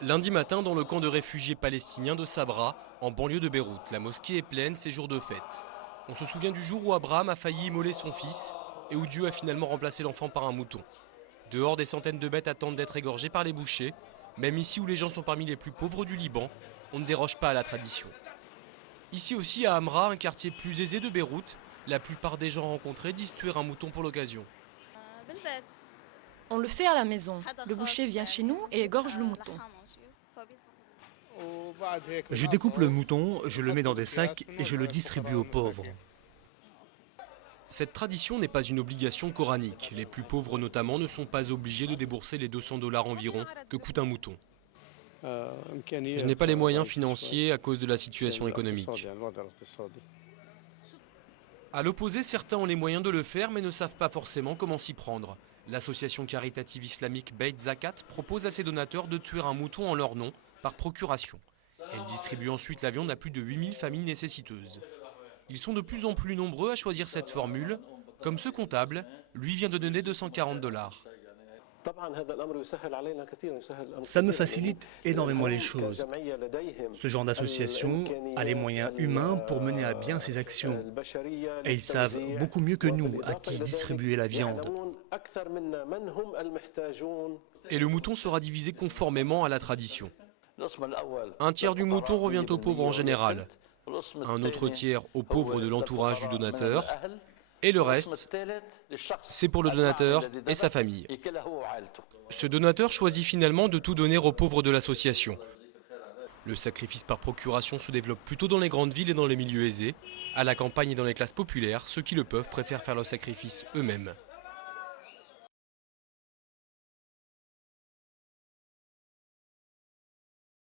Lundi matin, dans le camp de réfugiés palestiniens de Sabra, en banlieue de Beyrouth, la mosquée est pleine, c'est jour de fête. On se souvient du jour où Abraham a failli immoler son fils et où Dieu a finalement remplacé l'enfant par un mouton. Dehors, des centaines de bêtes attendent d'être égorgées par les bouchers. Même ici où les gens sont parmi les plus pauvres du Liban, on ne déroge pas à la tradition. Ici aussi, à Hamra, un quartier plus aisé de Beyrouth, la plupart des gens rencontrés disent tuer un mouton pour l'occasion. On le fait à la maison. Le boucher vient chez nous et égorge le mouton. Je découpe le mouton, je le mets dans des sacs et je le distribue aux pauvres. Cette tradition n'est pas une obligation coranique. Les plus pauvres notamment ne sont pas obligés de débourser les 200 $ environ que coûte un mouton. Je n'ai pas les moyens financiers à cause de la situation économique. À l'opposé, certains ont les moyens de le faire mais ne savent pas forcément comment s'y prendre. L'association caritative islamique Beit Zakat propose à ses donateurs de tuer un mouton en leur nom, par procuration. Elle distribue ensuite la viande à plus de 8000 familles nécessiteuses. Ils sont de plus en plus nombreux à choisir cette formule, comme ce comptable, lui vient de donner 240 $. Ça me facilite énormément les choses. Ce genre d'association a les moyens humains pour mener à bien ses actions. Et ils savent beaucoup mieux que nous à qui distribuer la viande. Et le mouton sera divisé conformément à la tradition. Un tiers du mouton revient aux pauvres en général, un autre tiers aux pauvres de l'entourage du donateur, et le reste, c'est pour le donateur et sa famille. Ce donateur choisit finalement de tout donner aux pauvres de l'association. Le sacrifice par procuration se développe plutôt dans les grandes villes et dans les milieux aisés. À la campagne et dans les classes populaires, ceux qui le peuvent préfèrent faire le sacrifice eux-mêmes.